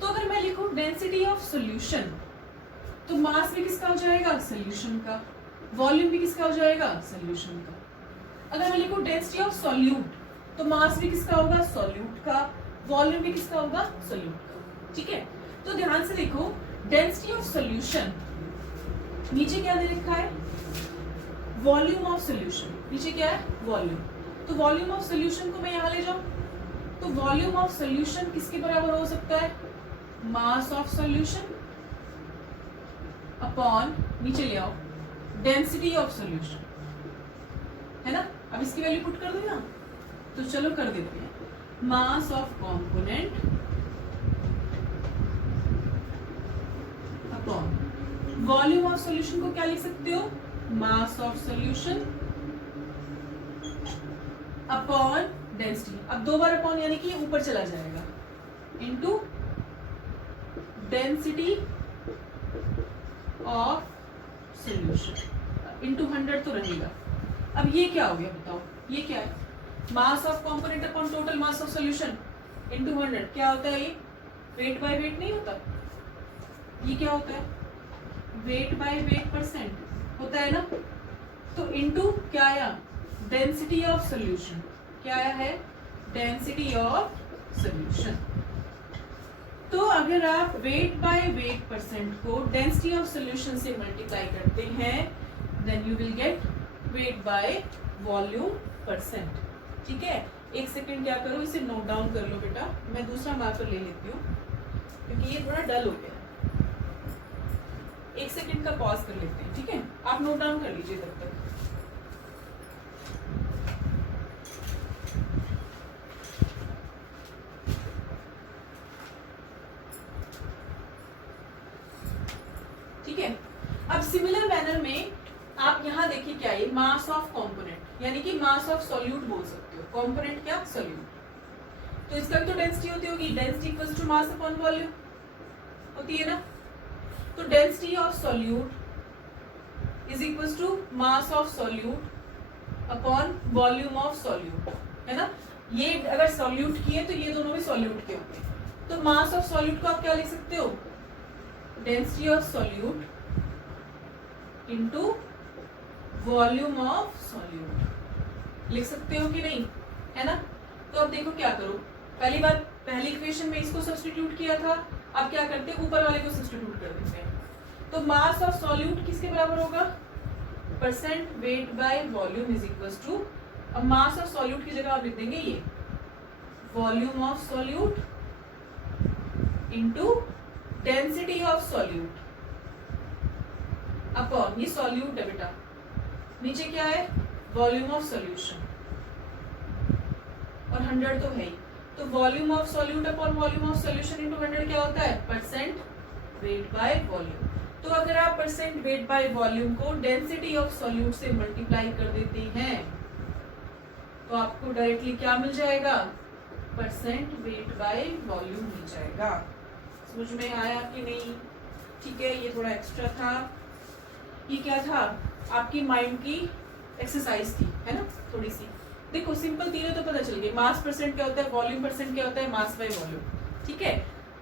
तो अगर मैं लिखूं डेंसिटी ऑफ सॉल्यूशन, तो मास भी किसका हो जाएगा, सॉल्यूशन का, वॉल्यूम भी किसका हो जाएगा, सॉल्यूशन का। अगर मैं लिखूं डेंसिटी ऑफ सॉल्यूट, तो मास भी किसका होगा, सॉल्यूट का, वॉल्यूम भी किसका होगा, सॉल्यूट का। ठीक है, तो ध्यान से देखो, डेंसिटी ऑफ सॉल्यूशन, नीचे क्या दे रखा है, वॉल्यूम ऑफ सॉल्यूशन, नीचे क्या है, वॉल्यूम। तो वॉल्यूम ऑफ सॉल्यूशन को मैं यहां ले जाऊं, तो वॉल्यूम ऑफ सॉल्यूशन किसके बराबर हो सकता है, मास ऑफ सॉल्यूशन अपॉन, नीचे ले आओ, डेंसिटी ऑफ सॉल्यूशन, है ना। अब इसकी वैल्यू पुट कर दो ना, तो चलो कर देते हैं। Mass of component upon volume of solution को क्या लिख सकते हो, मास ऑफ सॉल्यूशन अपॉन डेंसिटी। अब 2 बार अपॉन यानी कि ऊपर चला जाएगा, into density of solution into 100 तो रहेगा। अब ये क्या हो गया बताओ, ये क्या है, मास of component upon total mass of solution into 100। क्या होता है ये, वेट बाय वेट नहीं होता, ये क्या होता है, वेट बाय वेट परसेंट होता है ना। तो इनटू क्या आया, डेंसिटी ऑफ सॉल्यूशन, क्या आया है, डेंसिटी ऑफ सॉल्यूशन। तो अगर आप वेट बाय वेट परसेंट को डेंसिटी ऑफ सॉल्यूशन से मल्टीप्लाई करते हैं, then you will get weight by volume percent. ठीक है, एक सेकंड क्या करो, इसे नोट डाउन कर लो बेटा, मैं दूसरा मार्कर ले लेती हूँ क्योंकि ये थोड़ा डल हो गया। एक सेकंड का पॉज कर लेते हैं, ठीक है, आप नोट डाउन कर लीजिए तब तक। ठीक है, अब सिमिलर मैनर में आप यहाँ देखिए क्या है, मास ऑफ कंपोनेंट यानी कि मास ऑफ सॉल्यूट बोल सकते हो, कंपोनेंट क्या, सॉल्यूट। तो इसका भी तो डेंसिटी होती होगी, density equals to mass upon volume होती है ना। तो density of solute is equals to mass of solute upon volume of solute, है ना। ये अगर सॉल्यूट किए तो ये दोनों भी सॉल्यूट के होंगे। तो मास ऑफ सॉल्यूट को आप क्या लिख सकते हो, density of solute into volume of solute लिख सकते हो कि नहीं, है ना। तो अब देखो क्या करो, पहली बार पहली इक्वेशन में इसको सब्स्टिट्यूट किया था, अब क्या करते हैं, ऊपर वाले को सब्स्टिट्यूट कर देते हैं। तो मास ऑफ सॉल्यूट किसके बराबर होगा, percent weight by volume is equals to, अब मास ऑफ सॉल्यूट की जगह आप लिख देंगे ये volume of solute into density of solute upon, ये सॉल्यूट है बेटा, नीचे क्या है, वॉल्यूम ऑफ सॉल्यूशन, और 100 तो है ही। तो volume of solute upon volume of solution into 100 क्या होता है, परसेंट वेट बाय वॉल्यूम। तो अगर आप परसेंट वेट बाय वॉल्यूम को डेंसिटी ऑफ सॉल्यूट से मल्टीप्लाई कर देते हैं तो आपको डायरेक्टली क्या मिल जाएगा, परसेंट वेट बाय वॉल्यूम मिल जाएगा। समझ में आया कि नहीं, ठीक है, ये थोड़ा एक्स्ट्रा था। ये क्या था, आपकी माइंड की एक्सरसाइज थी, है ना, थोड़ी सी। देखो सिंपल तीनों तो पता चल गई, मास परसेंट क्या होता है, वॉल्यूम परसेंट क्या होता है, मास बाय वॉल्यूम। ठीक है,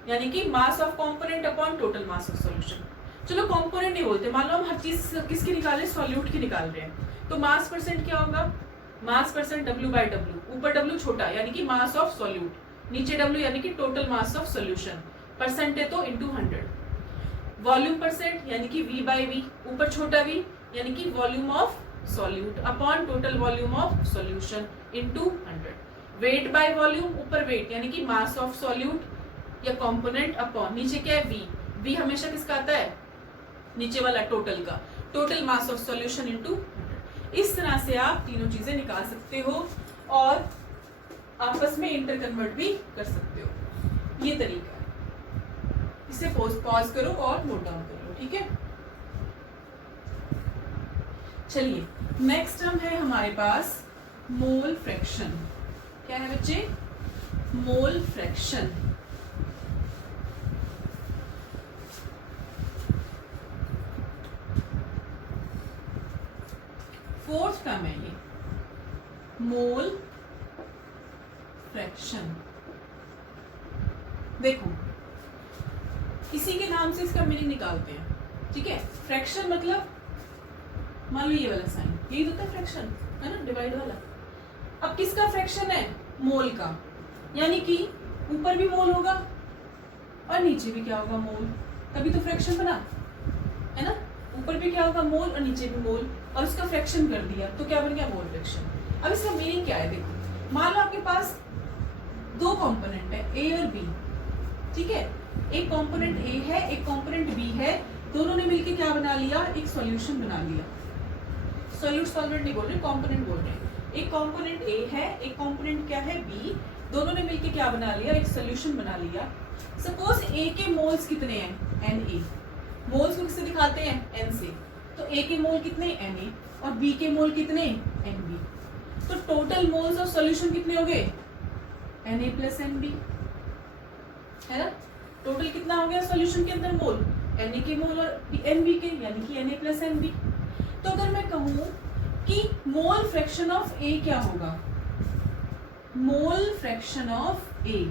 यानी कि mass of component upon total mass of solution. चलो कंपोनेंट नहीं बोलते, मान लो हम हर चीज किसकी निकाल रहे हैं, सॉल्यूट की निकाल रहे हैं। तो मास परसेंट क्या होगा, mass percent W by W, ऊपर W छोटा यानी कि मास ऑफ सॉल्यूट, नीचे W यानी कि total mass of solution, percent है तो इनटू 100। वॉल्यूम परसेंट यानी कि V बाय V, ऊपर छोटा v यानी कि volume of solute upon total volume of solution into 100। Wait by volume, ऊपर वेट यानी कि मास ऑफ सॉल्यूट या कंपोनेंट अपॉन, नीचे क्या है V, V हमेशा किसका आता है, नीचे वाला टोटल का, total mass of solution into 100। इस तरह से आप तीनों चीजें निकाल सकते हो और आपस में इंटर कन्वर्ट भी कर सकते हो। ये तरीका है, इसे पॉज करो और नोट डाउन कर लो, ठीक है। चलिए नेक्स्ट टर्म है हमारे पास मोल फ्रैक्शन। क्या है बच्चे, मोल फ्रैक्शन। फोर्थ टर्म है ये, मोल फ्रैक्शन। देखो इसी के नाम से इसका मीनिंग निकालते हैं, ठीक है। फ्रैक्शन मतलब मान लो ये वाला साइन, यही होता है फ्रैक्शन, है ना, डिवाइड वाला। अब किसका फ्रैक्शन है, मोल का, यानी कि ऊपर भी मोल होगा और नीचे भी क्या होगा, मोल, तभी तो फ्रैक्शन बना, है ना। ऊपर भी क्या होगा, मोल, और नीचे भी मोल, और उसका फ्रैक्शन कर दिया तो क्या बन गया, मोल फ्रैक्शन। अब इसका मीनिंग क्या है, देखो मान लो आपके पास दो कंपोनेंट है ए और बी, ठीक है। एक कंपोनेंट ए है, एक कंपोनेंट बी है, दोनों ने मिलकर क्या बना लिया, एक सॉल्यूशन बना लिया। सॉल्यूट सॉल्वेंट नहीं बोल रहे, कंपोनेंट बोल रहे हैं। एक कंपोनेंट ए है, एक कंपोनेंट क्या है बी, दोनों ने मिलके क्या बना लिया, एक सोल्यूशन बना लिया। सपोज ए के मोल्स कितने हैं, एन ए, मोल्स को किससे दिखाते हैं, एन से, तो ए के मोल कितने, एन ए, और बी के मोल कितने, एन बी, तो टोटल मोल्स ऑफ सॉल्यूशन कितने हो गए, N A plus N B, है ना। टोटल कितना हो गया सॉल्यूशन के अंदर मोल, एन ए के मोल और एन बी के, यानी कि N A plus N B. तो अगर मैं कहूं कि मोल फ्रैक्शन ऑफ ए क्या होगा, मोल fraction of A,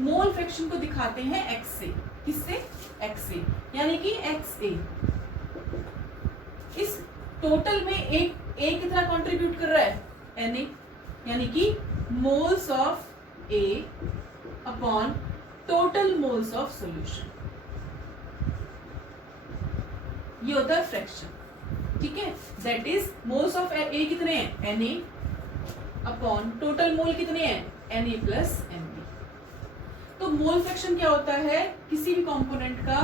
mole fraction को दिखाते हैं एक्स से, किससे, एक्स से, यानी कि एक्स ए। इस टोटल में एक ए कितना कंट्रीब्यूट कर रहा है, एन ए, यानी कि moles of A upon total moles of solution, ये होता है फ्रैक्शन, ठीक है। That is moles of A कितने हैं, N A upon total mole कितने हैं, N A plus N B. तो मोल फ्रैक्शन क्या होता है, किसी भी कंपोनेंट का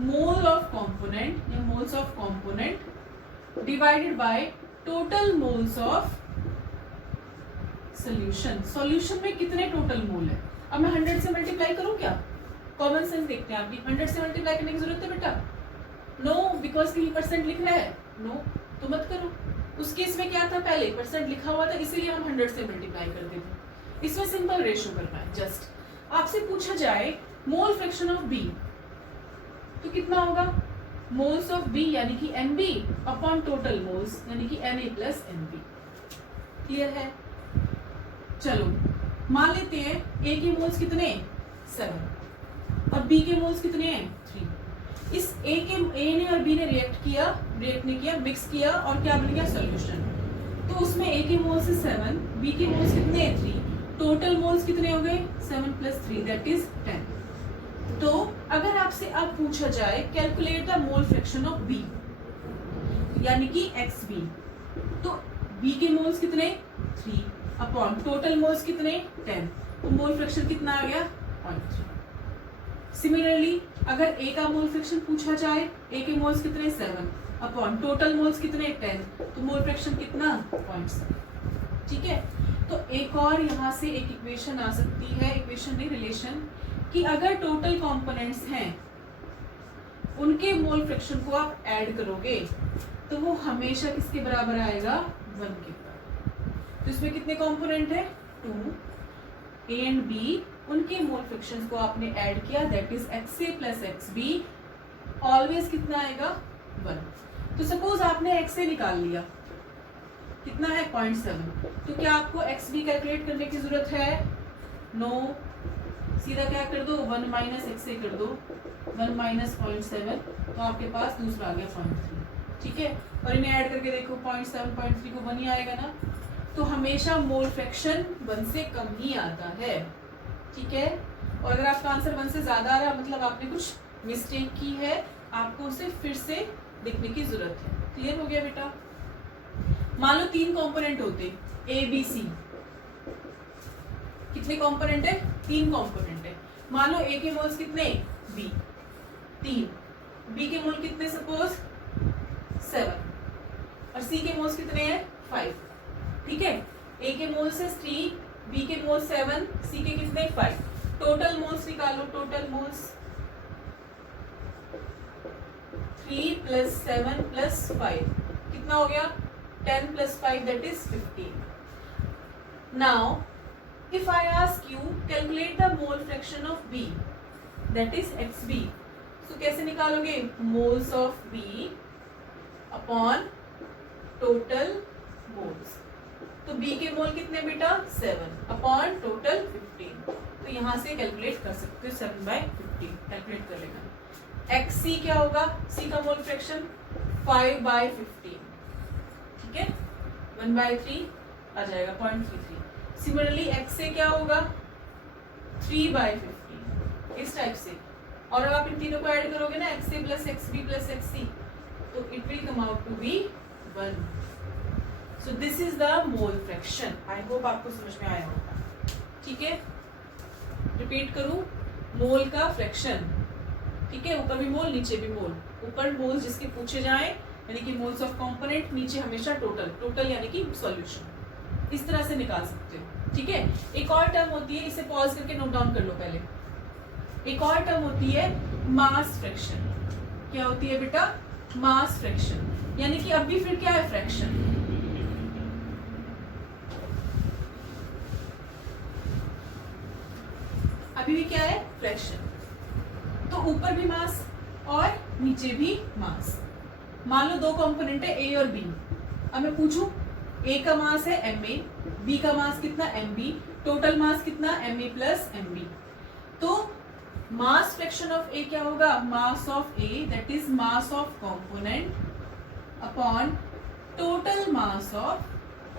मोल ऑफ कंपोनेंट या moles of component divided by total moles of solution. Solution में कितने टोटल मोल है, अब मैं 100 से मल्टीप्लाई करूं क्या, कॉमन सेंस देखते हैं, आपकी 100 से मल्टीप्लाई करने की जरूरत है बेटा, नो, बिकॉज कहीं परसेंट लिख रहा है, नो, तो मत करो। उस केस में क्या था, पहले परसेंट लिखा हुआ था, इसीलिए हम 100 से मल्टीप्लाई करते थे। इसमें सिंपल रेशियो करना है, जस्ट आपसे पूछा जाए मोल फ्रैक्शन ऑफ बी, तो कितना होगा, मोल्स ऑफ बी यानी कि N B upon total moles यानी कि N A plus N B. Clear है। चलो मान लेते हैं ए के मोल्स कितने, 7 और बी के मोल्स कितने हैं, 3। इस ए ने और बी ने रिएक्ट नहीं किया, मिक्स किया और क्या बन गया, सॉल्यूशन। तो उसमें ए के मोल्स से 7, बी के मोल्स कितने हैं, 3, टोटल मोल्स कितने हो गए, 7 + 3 दैट इज 10। तो अगर आपसे अब पूछा जाए calculate the mole fraction of B यानी कि एक्स बी, तो बी के मोल्स कितने, 3 अपॉन टोटल मोल्स कितने, 10, तो मोल फ्रैक्शन कितना आ गया, 0.3। सिमिलरली अगर ए का मोल फ्रैक्शन पूछा जाए, ए के मोल्स कितने, 7 अपॉन टोटल मोल्स कितने, 10, तो मोल फ्रैक्शन कितना, 0.7। ठीक है। तो एक और यहाँ से एक इक्वेशन आ सकती है, इक्वेशन नहीं रिलेशन, कि अगर टोटल कंपोनेंट्स हैं उनके मोल फ्रैक्शन को आप ऐड करोगे तो वो हमेशा किसके बराबर आएगा, 1 के बराबर। तो इसमें कितने कंपोनेंट है, 2, ए एंड बी, उनके मोल फ्रैक्शन को आपने ऐड किया, that is X A plus X B, always कितना आएगा, 1। तो सपोज आपने एक्स ए निकाल लिया, कितना है, 0.7, तो क्या आपको एक्स बी कैलकुलेट करने की जरूरत है, नो, सीधा क्या कर दो, 1 माइनस एक्स ए कर दो, 1 माइनस 0.7, तो आपके पास दूसरा आ गया 0.3। ठीक है, और इन्हें ऐड करके देखो, 0.7 0.3 को 1 ही आएगा ना, तो हमेशा मोल फ्रैक्शन 1 से कम ही आता है। ठीक है, और अगर आपका आंसर 1 से ज्यादा आ रहा है मतलब आपने कुछ मिस्टेक की है, आपको उसे फिर से देखने की जरूरत है। क्लियर हो गया बेटा। मान लो 3 कंपोनेंट होते, ए बी सी, कितने कंपोनेंट है, 3 कंपोनेंट है। मान लो ए के मोल्स कितने, बी 3, बी के मोल कितने, सपोज 7 और सी के मोल्स कितने हैं, 5। ठीक है, ए के मोल्स है 3, बी के मोल्स 7, सी के कितने 5। टोटल मोल्स निकालो, टोटल मोल्स 3 + 7 + 5 कितना हो गया, 10 + 5 that is 15। Now if I ask you calculate the mole fraction of B that is XB, so कैसे निकालोगे, moles of B upon total moles, तो B के मोल कितने बेटा, 7 अपॉन टोटल 15, तो यहाँ से कैलकुलेट कर सकते हो, 7/15 कैलकुलेट कर लेना। XC क्या होगा, C का मोल फ्रैक्शन 5/15, ठीक है, 1/3 आ जाएगा 0.33। सिमिलरली एक्स से क्या होगा, 3/15, इस टाइप से। और अगर आप इन तीनों को ऐड करोगे ना, X A plus X B plus X C, तो it will come out to be 1। So this is the mole fraction. I hope आपको समझ में आया होगा। ठीक है, रिपीट करूं, मोल का फ्रैक्शन, ठीक है, ऊपर भी मोल नीचे भी मोल। ऊपर मोल जिसके पूछे जाए यानी कि मोल्स ऑफ कंपोनेंट, नीचे हमेशा टोटल, टोटल यानी कि सॉल्यूशन। इस तरह से निकाल सकते हो, ठीक है। एक और टर्म होती है, इसे पॉज करके नोट डाउन कर लो पहले। एक और टर्म होती है मास फ्रैक्शन। क्या होती है बेटा? मास फ्रैक्शन, यानी कि अभी फिर क्या है? फ्रैक्शन। अभी भी क्या है? फ्रैक्शन। तो ऊपर भी मास और नीचे भी मास। मान लो दो कंपोनेंट है ए और बी। अब मैं पूछूं, ए का मास है ma, बी का मास कितना? mb, टोटल मास कितना? ma plus mb। तो मास फ्रैक्शन ऑफ ए क्या होगा? Mass of A that is mass of component upon total mass of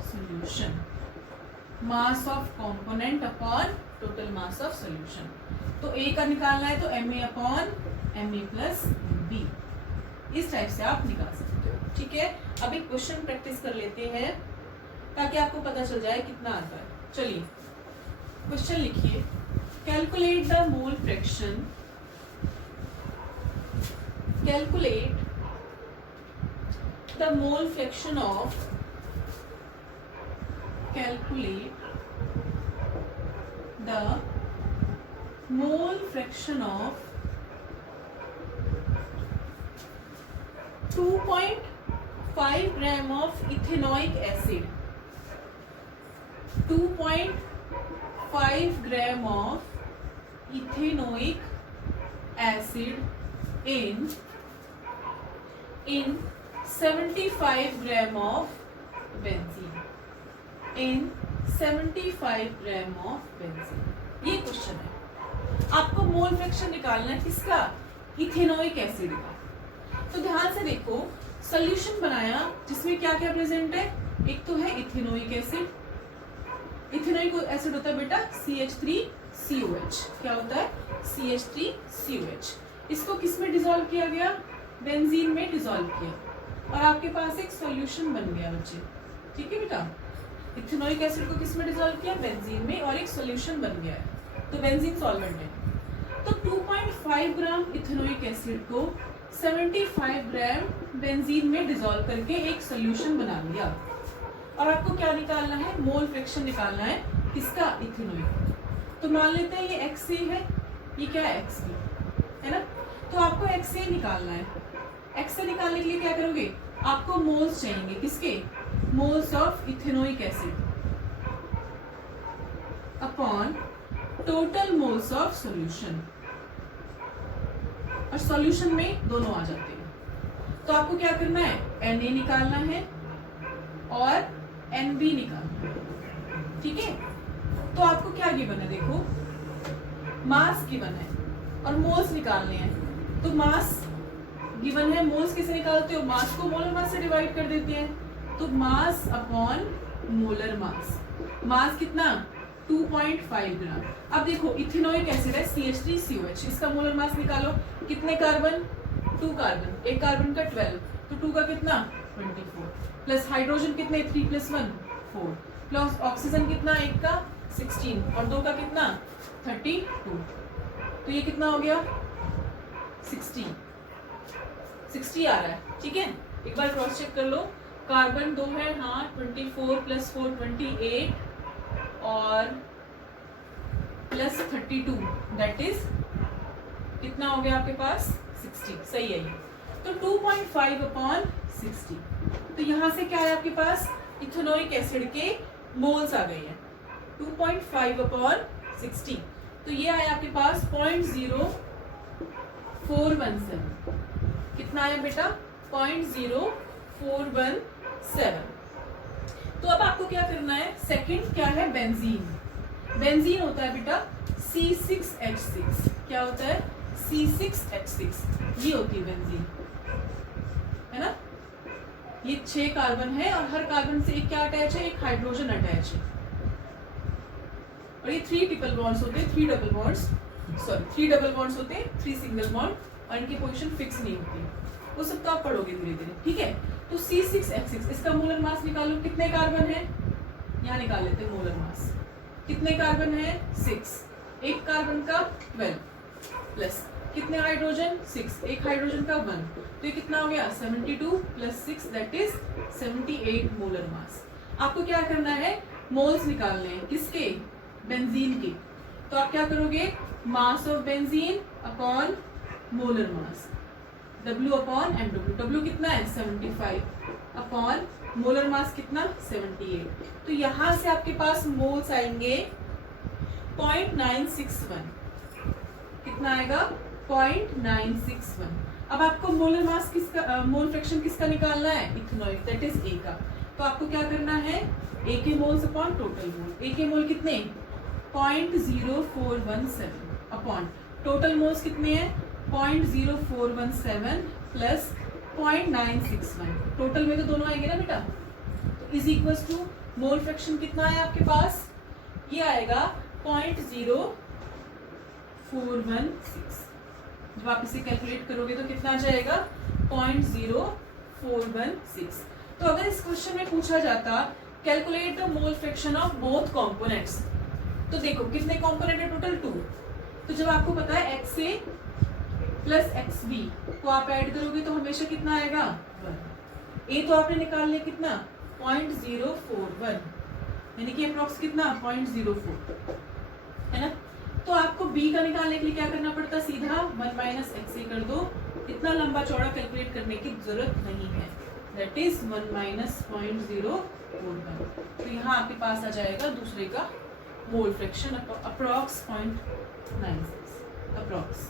solution. Mass of component upon total mass of solution. तो ए का निकालना है तो ma upon ma plus b। इस type से आप निकाल सकते हो, ठीक है। अब एक क्वेश्चन प्रैक्टिस कर लेते हैं ताकि आपको पता चल जाए कितना आता है। चलिए क्वेश्चन लिखिए, calculate the mole fraction, calculate the mole fraction of, calculate the mole fraction of 2.5 gram of ethanoic acid, 2.5 gram of ethanoic acid in 75 gram of benzene, in 75 gram of benzene. ये question है। आपको mole fraction निकालना है किसका? Ethanoic acid का। तो ध्यान से देखो, सॉल्यूशन बनाया जिसमें क्या क्या प्रेजेंट है? एक तो है इथेनोइक एसिड। इथेनोइक एसिड होता है बेटा CH3COH। क्या होता है? CH3COH। इसको किस में डिसॉल्व किया गया? बेंजीन में डिसॉल्व किया और आपके पास एक सॉल्यूशन बन गया बच्चे, ठीक है बेटा। इथेनोइक एसिड को किस में डिसॉल्व किया? बेंजीन में, और एक सॉल्यूशन बन गया है, तो बेंजीन सॉल्वेंट है। तो 2.5 ग्राम इथेनोइक एसिड को 75 ग्राम बेंजीन में डिसॉल्व करके एक सॉल्यूशन बना लिया। और आपको क्या निकालना है? मोल फ्रैक्शन निकालना है किसका? इथेनोइक। तो मान लेते हैं ये XA है, ये क्या है? XB है ना। तो आपको XA निकालना है। XA निकालने के लिए क्या करोगे? आपको मोल्स चाहिए, किसके? Moles of ethanoic acid upon total moles of solution, और सॉल्यूशन में दोनों आ जाते हैं। तो आपको क्या करना है? Na निकालना है और Nb निकालना है, ठीक है। तो आपको क्या गिवन है? देखो, मास गिवन है और मोल्स निकालने हैं। तो मास गिवन है, मोल्स कैसे निकालते हो? मास को मोलर मास से डिवाइड कर देते हैं। तो मास अपॉन मोलर मास। मास कितना? 2.5 ग्राम। अब देखो, इथेनोइक एसिड है CH3COH, इसका मोलर मास निकालो। कितने कार्बन? 2 कार्बन, एक कार्बन का 12, तो 2 का कितना? 24, प्लस हाइड्रोजन कितने? 3 + 1 4, प्लस ऑक्सीजन कितना? एक का 16 और 2 का कितना? 32। तो ये कितना हो गया? 60 आ रहा है, ठीक है। एक बार क्रॉस चेक कर लो। कार्बन 2 है, हाँ, 24 + 4 28 और प्लस 32, दैट इज कितना हो गया आपके पास? 60। सही है ये। तो 2.5 अपॉन 60। तो यहां से क्या है आपके पास? इथेनोइक एसिड के मोल्स आ गए हैं। 2.5 अपॉन 60, तो ये आया आपके पास 0.0417। कितना आया बेटा? 0.0417। तो अब आपको क्या करना है? सेकंड क्या है? बेंजीन। बेंजीन होता है बेटा C6H6। क्या होता है? C6H6। ये होती है बेंजीन, है ना। ये 6 कार्बन है और हर कार्बन से एक क्या अटैच है? एक हाइड्रोजन अटैच है। और ये 3 ट्रिपल बॉन्ड्स होते हैं, 3 डबल बॉन्ड्स होते हैं, 3 सिंगल बॉन्ड, और इनकी पोजीशन फिक्स नहीं होती। वो सब तो आप पढ़ोगे धीरे धीरे, ठीक है। तो C6H6, इसका मोलर मास निकालो। कितने कार्बन है? यहाँ निकाल लेते हैं मोलर मास। कितने कार्बन है? 6, एक कार्बन का 12, प्लस कितने हाइड्रोजन 6, एक हाइड्रोजन का 1, तो ये कितना हो गया 72 plus 6 that is 78 molar mass. आपको क्या करना है, मोल्स निकालने हैं, किसके, बेंजीन के। तो आप क्या करोगे, mass of benzene upon molar mass, W upon MW, W कितना है 75 अपॉन मोलर मास कितना 78। तो यहां से आपके पास मोल्स आएंगे 0.961, कितना आएगा 0.961। अब आपको मोलर मास किसका, मोल फ्रैक्शन किसका निकालना है, इथेनॉल दैट इज A का। तो आपको क्या करना है, A के moles upon total mole, A के मोल कितने 0.0417 अपॉन टोटल मोल्स कितने हैं 0.0417 प्लस 0.961, टोटल में तो दोनों आएंगे ना बेटा, तो is equals to mole fraction कितना है आपके पास, ये आएगा 0.0416। जब आप इसे कैलकुलेट करोगे तो कितना आ जाएगा 0.0416। तो अगर इस क्वेश्चन में पूछा जाता calculate the mole fraction of both components, तो देखो कितने कंपोनेंट है टोटल 2, तो जब आपको पता है XA प्लस XB को आप ऐड करोगे तो हमेशा कितना आएगा 1। A तो आपने निकाल लिया कितना 0.041, यानी कि अप्रॉक्स कितना 0.04 है ना। तो आपको B का निकालने के लिए क्या करना पड़ता, सीधा 1 माइनस XA कर दो, इतना लंबा चौड़ा कैलकुलेट करने की जरूरत नहीं है, दैट इज 1 माइनस 0.041। तो यहाँ आपके पास आ जाएगा दूसरे का मोल फ्रैक्शन अप्रॉक्स 0.96 अप्रॉक्स।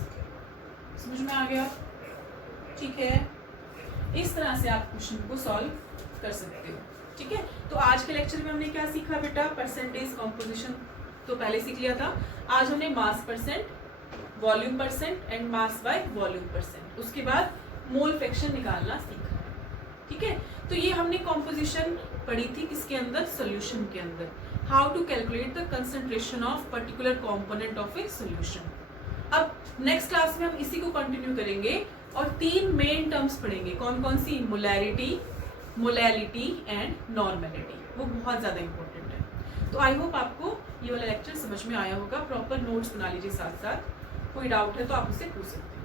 समझ में आ गया, ठीक है। इस तरह से आप क्वेश्चन को सॉल्व कर सकते हो, ठीक है। तो आज के लेक्चर में हमने क्या सीखा बेटा, परसेंटेज कॉम्पोजिशन तो पहले सीख लिया था, आज हमने मास percent, volume percent and mass by volume percent, उसके बाद मोल फ्रैक्शन निकालना सीखा, ठीक है। तो ये हमने कॉम्पोजिशन पढ़ी थी किसके अंदर, सॉल्यूशन के अंदर, how to calculate the concentration of particular component of a solution. अब नेक्स्ट क्लास में हम इसी को कंटिन्यू करेंगे और 3 मेन टर्म्स पढ़ेंगे, कौन कौन सी, मोलैरिटी, मोलैलिटी एंड नॉर्मेलिटी, वो बहुत ज्यादा इंपॉर्टेंट है। तो आई होप आपको ये वाला लेक्चर समझ में आया होगा, प्रॉपर नोट्स बना लीजिए साथ साथ, कोई डाउट है तो आप उससे पूछ सकते हैं।